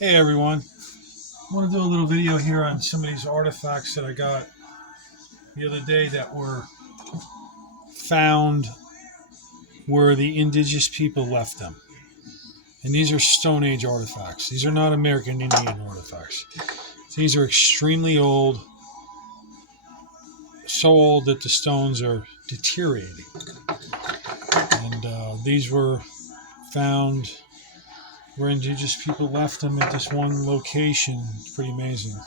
Hey everyone, I want to do a little video here on some of these artifacts that I got the other day that were found where the indigenous people left them. And these are Stone Age artifacts. These are not American Indian artifacts. These are extremely old, so old that the stones are deteriorating. And these were found where indigenous people left them at this one location. It's pretty amazing.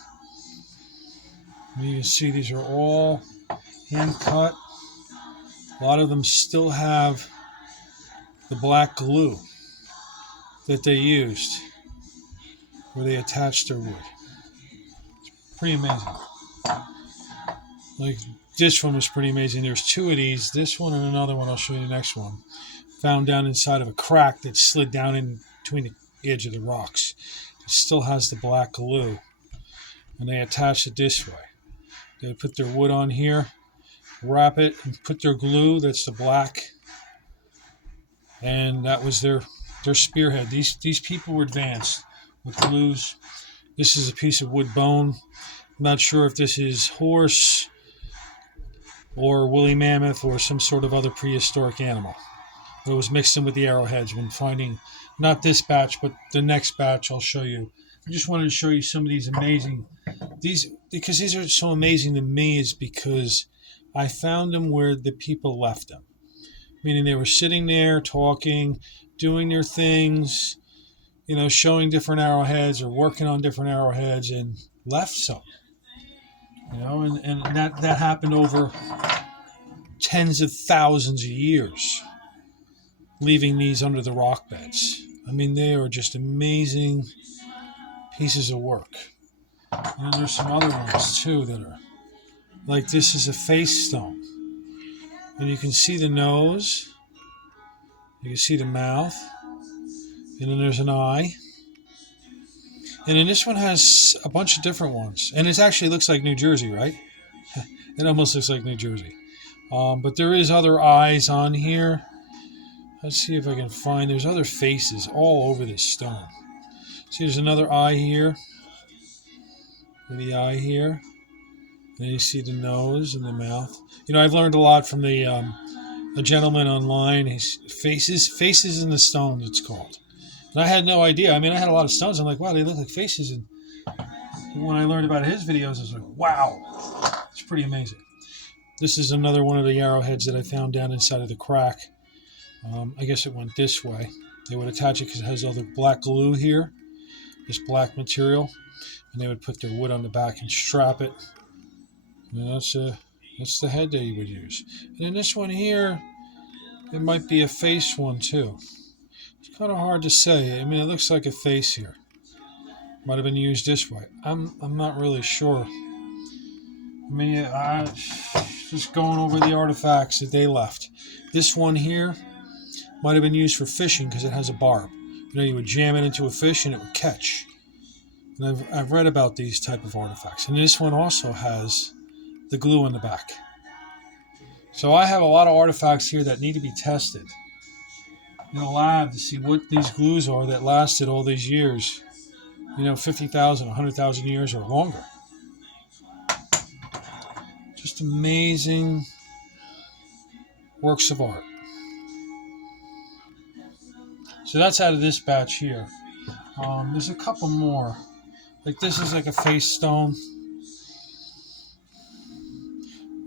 And you can see these are all hand cut. A lot of them still have the black glue that they used where they attached their wood. Pretty amazing. Like this one was pretty amazing. There's two of these. This one and another one, I'll show you the next one. Found down inside of a crack that slid down in between the edge of the rocks. It still has the black glue. And they attached it this way. They would put their wood on here, wrap it, and put their glue, that's the black. And that was their spearhead. These people were advanced with glues. This is a piece of wood bone. I'm not sure if this is horse or woolly mammoth or some sort of other prehistoric animal. But it was mixed in with the arrowheads when finding, not this batch, but the next batch I'll show you. I just wanted to show you some of these amazing, because these are so amazing to me is because I found them where the people left them. Meaning they were sitting there talking, doing their things, showing different arrowheads or working on different arrowheads and left some. And that happened over tens of thousands of years, leaving these under the rock beds. I mean, they are just amazing pieces of work. And there's some other ones too that are like this is a face stone. And you can see the nose, you can see the mouth, and then there's an eye. And then this one has a bunch of different ones. And it actually looks like New Jersey, right? It almost looks like New Jersey. But there is other eyes on here. Let's see if I can find. There's other faces all over this stone. See, there's another eye here. And the eye here. Then you see the nose and the mouth. I've learned a lot from a gentleman online. He's faces in the stones, it's called. And I had no idea. I mean, I had a lot of stones. I'm like, wow, they look like faces. And when I learned about his videos, I was like, wow, it's pretty amazing. This is another one of the arrowheads that I found down inside of the crack. I guess it went this way. They would attach it because it has all the black glue here, this black material, and they would put their wood on the back and strap it. And that's the head they would use. And then this one here, it might be a face one too. It's kind of hard to say. I mean, it looks like a face here. Might have been used this way. I'm not really sure. I mean, just going over the artifacts that they left. This one here might have been used for fishing because it has a barb. You would jam it into a fish and it would catch. And I've read about these type of artifacts. And this one also has the glue in the back. So I have a lot of artifacts here that need to be tested in a lab to see what these glues are that lasted all these years. 50,000, 100,000 years or longer. Just amazing works of art. So that's out of this batch here. There's a couple more. Like this is like a face stone.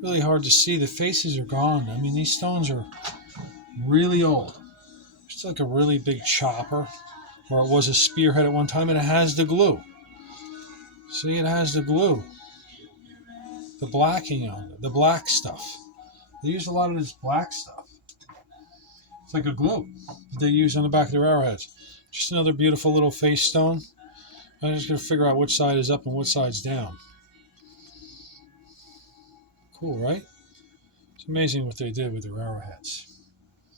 Really hard to see. The faces are gone. I mean, these stones are really old. It's like a really big chopper, or it was a spearhead at one time, and it has the glue. See, it has the glue. The blacking on it, the black stuff. They use a lot of this black stuff. It's like a glue that they use on the back of their arrowheads. Just another beautiful little face stone. I'm just going to figure out which side is up and which side's down. Cool, right? It's amazing what they did with their arrowheads.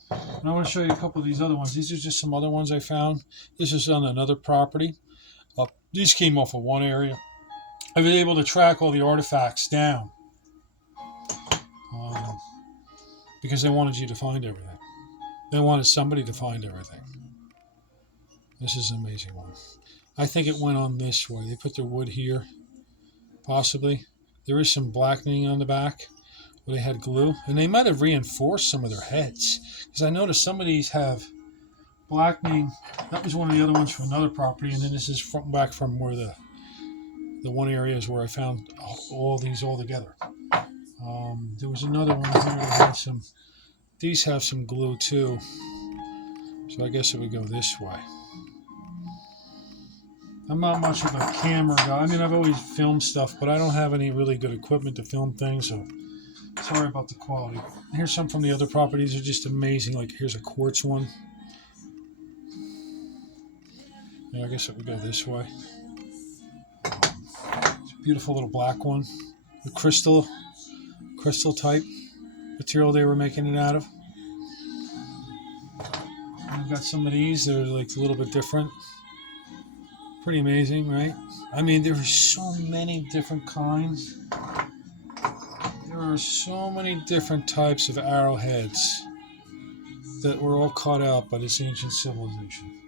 And I want to show you a couple of these other ones. These are just some other ones I found. This is on another property. These came off of one area. I've been able to track all the artifacts down because they wanted you to find everything. They wanted somebody to find everything. This is an amazing one. I think it went on this way. They put their wood here, possibly. There is some blackening on the back where they had glue. And they might have reinforced some of their heads. Because I noticed some of these have blackening. That was one of the other ones from another property. And then this is back from where the one area is where I found all these all together. There was another one here that had some. These have some glue too. So I guess it would go this way. I'm not much of a camera guy. I mean, I've always filmed stuff, but I don't have any really good equipment to film things, so sorry about the quality. Here's some from the other properties. They're just amazing. Like, here's a quartz one. Yeah, I guess it would go this way. It's a beautiful little black one. The crystal type material they were making it out of. And I've got some of these that are like a little bit different. Pretty amazing, right? I mean, there are so many different kinds. There are so many different types of arrowheads that were all caught out by this ancient civilization.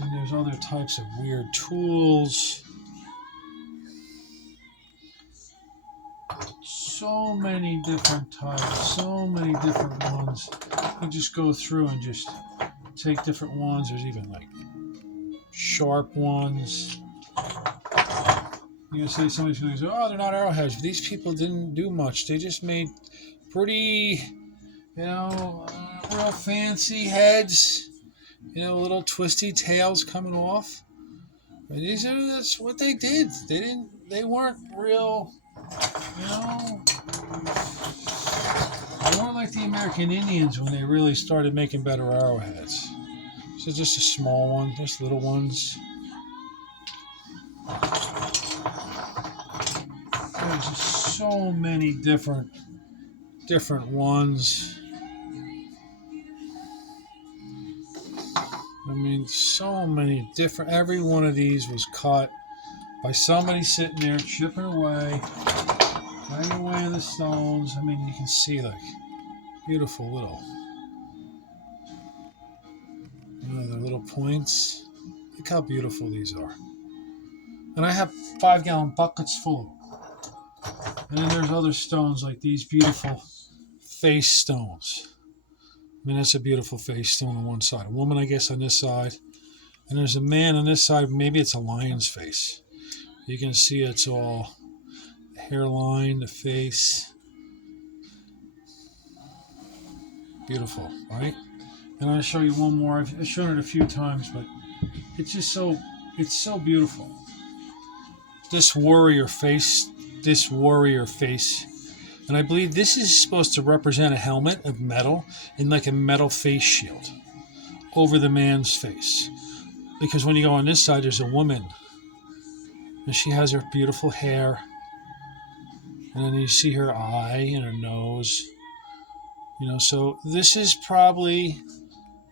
And there's other types of weird tools. So many different types, so many different ones. You just go through and just take different ones. There's even like sharp ones. You're gonna say somebody's gonna say, "Oh, they're not arrowheads." But these people didn't do much. They just made pretty, real fancy heads. Little twisty tails coming off. But that's what they did. They weren't real. They weren't like the American Indians when they really started making better arrowheads. So just a small one, just little ones. There's just so many different ones. I mean, so many different. Every one of these was caught by somebody sitting there chipping away, laying away in the stones. I mean, you can see like beautiful little, their little points. Look how beautiful these are. And I have 5-gallon buckets full of them. And then there's other stones like these beautiful face stones. I mean, that's a beautiful face stone on one side. A woman, I guess, on this side. And there's a man on this side. Maybe it's a lion's face. You can see it's all the hairline, the face. Beautiful, right? And I'll show you one more. I've shown it a few times, but it's just it's so beautiful. This warrior face. And I believe this is supposed to represent a helmet of metal and like a metal face shield over the man's face. Because when you go on this side, there's a woman. And she has her beautiful hair. And then you see her eye and her nose. So this is probably,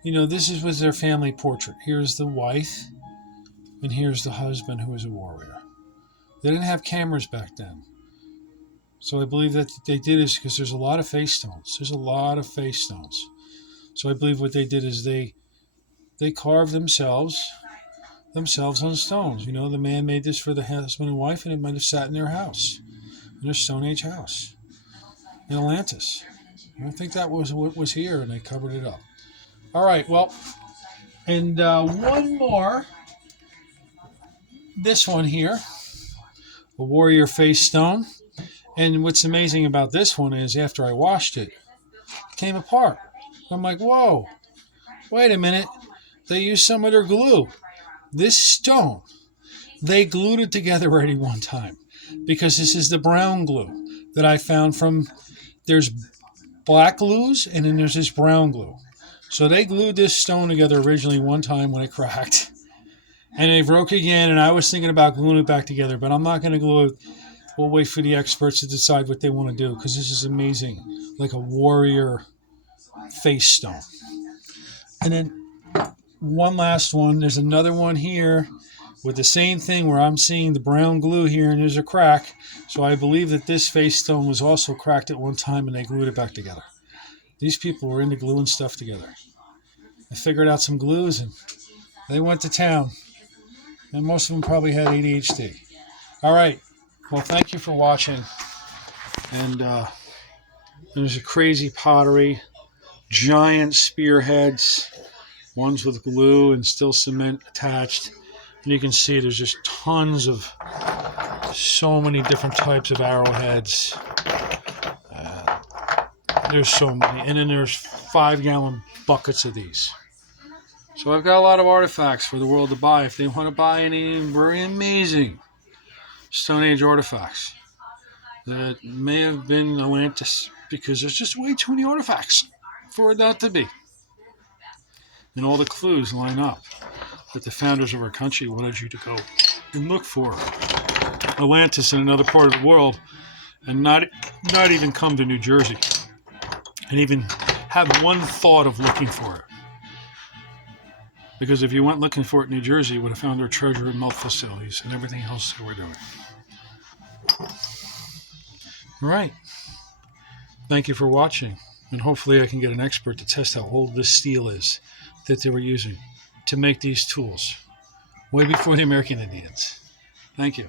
this was their family portrait. Here's the wife. And here's the husband who is a warrior. They didn't have cameras back then. So I believe that they did is because there's a lot of face stones. There's a lot of face stones. So I believe what they did is they carved themselves on stones. The man made this for the husband and wife, and it might have sat in their house, in their Stone Age house, in Atlantis. I think that was what was here, and they covered it up. All right, well, and one more. This one here, a warrior face stone. And what's amazing about this one is after I washed it, it came apart. I'm like, whoa, wait a minute. They used some of their glue. This stone, they glued it together already one time because this is the brown glue that I found from, there's black glues and then there's this brown glue. So they glued this stone together originally one time when it cracked. And it broke again, and I was thinking about gluing it back together, but I'm not going to glue it. We'll wait for the experts to decide what they want to do because this is amazing, like a warrior face stone. And then one last one. There's another one here with the same thing where I'm seeing the brown glue here and there's a crack. So I believe that this face stone was also cracked at one time and they glued it back together. These people were into gluing stuff together. They figured out some glues and They went to town, and most of them probably had ADHD. All right. Well, thank you for watching. And there's a crazy pottery, giant spearheads, ones with glue and still cement attached. And you can see there's just tons of so many different types of arrowheads. There's so many. And then there's 5-gallon buckets of these. So I've got a lot of artifacts for the world to buy if they want to buy any very amazing Stone Age artifacts that may have been Atlantis, because there's just way too many artifacts for it not to be. And all the clues line up that the founders of our country wanted you to go and look for Atlantis in another part of the world, and not even come to New Jersey and even have one thought of looking for it. Because if you went looking for it in New Jersey, you would have found their treasure and melt facilities and everything else that we're doing. All right. Thank you for watching. And hopefully I can get an expert to test how old this steel is that they were using to make these tools way before the American Indians. Thank you.